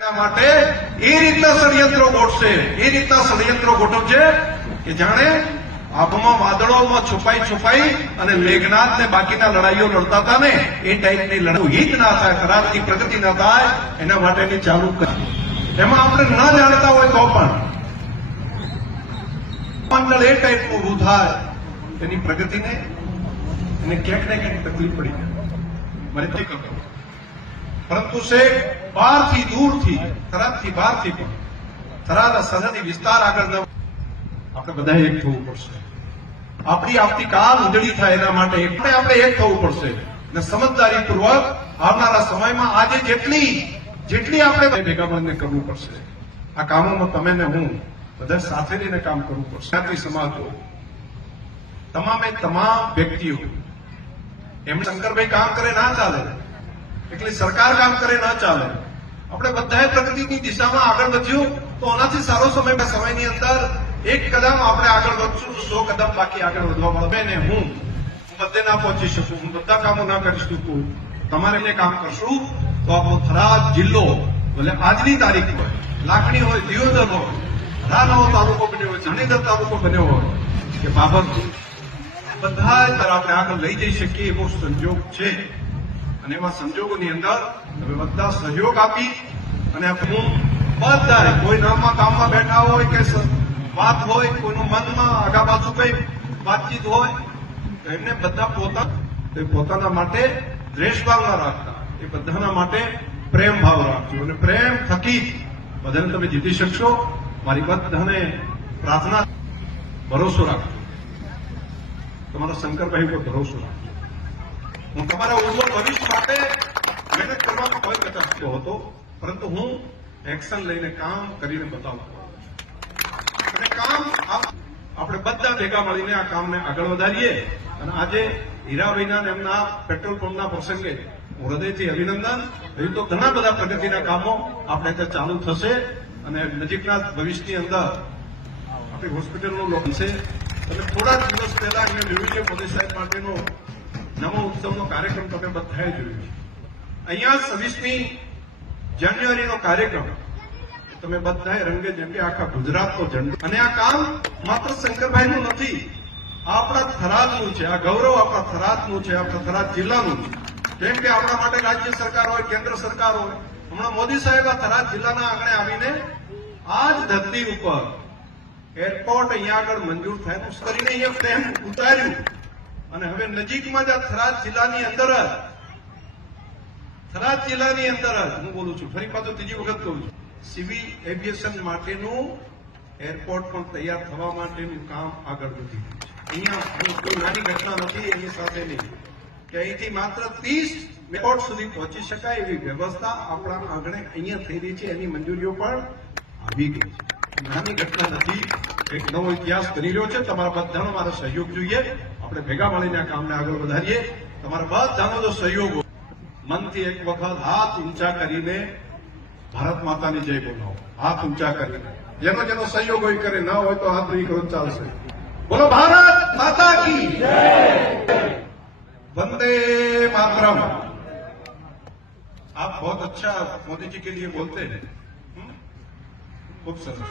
માટે એ રીતના ષડયંત્રો ગોઠશે, એ રીતના ષડયંત્રો ગોઠવશે કે જાણે આભમાં વાદળોમાં છુપાઈ અને મેઘનાથ ને બાકીના લડાઈઓ લડતા હતા ને એ ટાઈપની લડાઈ હિત ના થાય, ખરાબની પ્રગતિ ના થાય એના માટેની ચાલુ કરી. એમાં આપણે ન જાણતા હોય તો પણ મંડળ એ ટાઈપનું ઊભું થાય એની પ્રગતિને એને ક્યાંક ને ક્યાંક તકલીફ પડી જાય. મને તે કહો પરંતુ શેખ બહારથી દૂરથી થરાદથી બહારથી પણ થરાદ સરહદી વિસ્તાર આગળ ન આપણે બધા એક થવું પડશે. આપણી આવતીકાલ ઉજળી થાય એના માટે આપણે એક થવું પડશે અને સમજદારીપૂર્વક આવનારા સમયમાં આજે જેટલી આપણે ભેગા મળીને કરવું પડશે. આ કામોમાં તમે ને હું બધા સાથે રહીને કામ કરવું પડશે. જ્ઞાતિ સમાજો તમામે તમામ વ્યક્તિઓ એમ શંકરભાઈ કામ કરે ના ચાલે, એટલે સરકાર કામ કરે ના ચાલે. આપણે બધાએ પ્રગતિની દિશામાં આગળ વધ્યું તો આનાથી સારો સમયની અંદર એક કદમ આપણે આગળ વધશું તો 100 કદમ બાકી આગળ વધવા મળે ને હું બધે ના પહોંચી શકું, હું બધા કામો ના કરી શકું. તમારે એને કામ કરશું તો આપણો થરાદ જિલ્લો ભલે આજની તારીખ હોય, લાખણી હોય, દિયોદર હોય, રાનવો તાલુકો બન્યો હોય, જાણીધર તાલુકો બન્યો હોય કે બાબર, બધા તરફ આપણે આગળ લઈ જઈ શકીએ એવો સંજોગ છે. અને એવા સંજોગોની અંદર તમે બધા સહયોગ આપી અને હું બધા કોઈ નામમાં કામમાં બેઠા હોય કે વાત હોય, કોઈનું મનમાં આગા પાછું કઈ વાતચીત હોય તો એમને બધા પોતાના માટે દ્વેષભાવ ના રાખતા, એ બધાના માટે પ્રેમ ભાવ રાખજો અને પ્રેમ થકી બધાને તમે જીતી શકશો. મારી બધાને પ્રાર્થના, ભરોસો રાખજો, તમારા શંકરભાઈ પર ભરોસો રાખજો. હું તમારા ઉજ્જવળ ભવિષ્ય માટે મહેનત કરવામાં કોઈ કચાશતો હતો, પરંતુ હું એક્શન લઈને કામ કરીને બતાવતો અને કામ આપણે બધા ભેગા મળીને આ કામને આગળ વધારીએ. અને આજે હીરાભાઈના એમના પેટ્રોલ પંપના પ્રસંગે હું હૃદયથી અભિનંદન. હજુ તો ઘણા બધા પ્રગતિના કામો આપણે ત્યાં ચાલુ થશે અને નજીકના ભવિષ્યની અંદર આપણી હોસ્પિટલનું લોન છે. અને થોડા દિવસ પહેલા એમને જોયું છે મોદી સાહેબ માટેનો નવો ઉત્સવનો કાર્યક્રમ તમે બધાએ જોયું છે. અહીંયા 26મી જાન્યુઆરીનો કાર્યક્રમ તમે બધાએ રંગે જંગે આખા ગુજરાતનો ઝંડો, અને આ કામ માત્ર શંકરભાઈનું નથી, આપણા થરાદનું છે. આ ગૌરવ આપણા થરાદનું છે, આપણા થરાદ જિલ્લાનું છે. જેમ કે આપણા માટે રાજ્ય સરકાર હોય, કેન્દ્ર સરકાર હોય, હમણાં મોદી સાહેબ આ થરાદ જિલ્લાના આંગણે આવીને આ જ ધરતી ઉપર એરપોર્ટ અહીંયા આગળ મંજૂર થયાનું કરીને અહીંયા પ્રેમ ઉતાર્યું. અને હવે નજીકમાં જ આ થરાદ જિલ્લાની અંદર જ હું બોલું છું, ફરી પાછું ત્રીજી વખત કહું છું, સિવિલ એવિએશન માટેનું એરપોર્ટ પણ તૈયાર થવા માટેનું કામ આગળ વધી રહ્યું છે. અહીંયા કોઈ નાની ઘટના નથી એની સાથેની કે અહીંથી માત્ર 30 એરપોર્ટ સુધી પહોંચી શકાય એવી વ્યવસ્થા આપણા આંગણે અહીંયા થઈ રહી છે. એની મંજૂરીઓ પણ આવી ગઈ છે. નાની ઘટના નથી, એક નવો ઇતિહાસ બની રહ્યો છે. તમારા બધાનો મારો સહયોગ જોઈએ. આપણે ભેગા મળીને આ કામને આગળ વધારીએ. તમારા બધાનો જો સહયોગ મનથી એક વખત હાથ ઊંચા કરીને ભારત માતાની જય બોલાવો, હાથ ઊંચા કરીને. જેનો સહયોગ હોય કરે, ન હોય તો હાથ નહીં કરો ચાલશે. બોલો ભારત માતા કી જય, वंदे मातरम. आप बहुत अच्छा मोदी जी के लिए बोलते हैं, खूब सरस.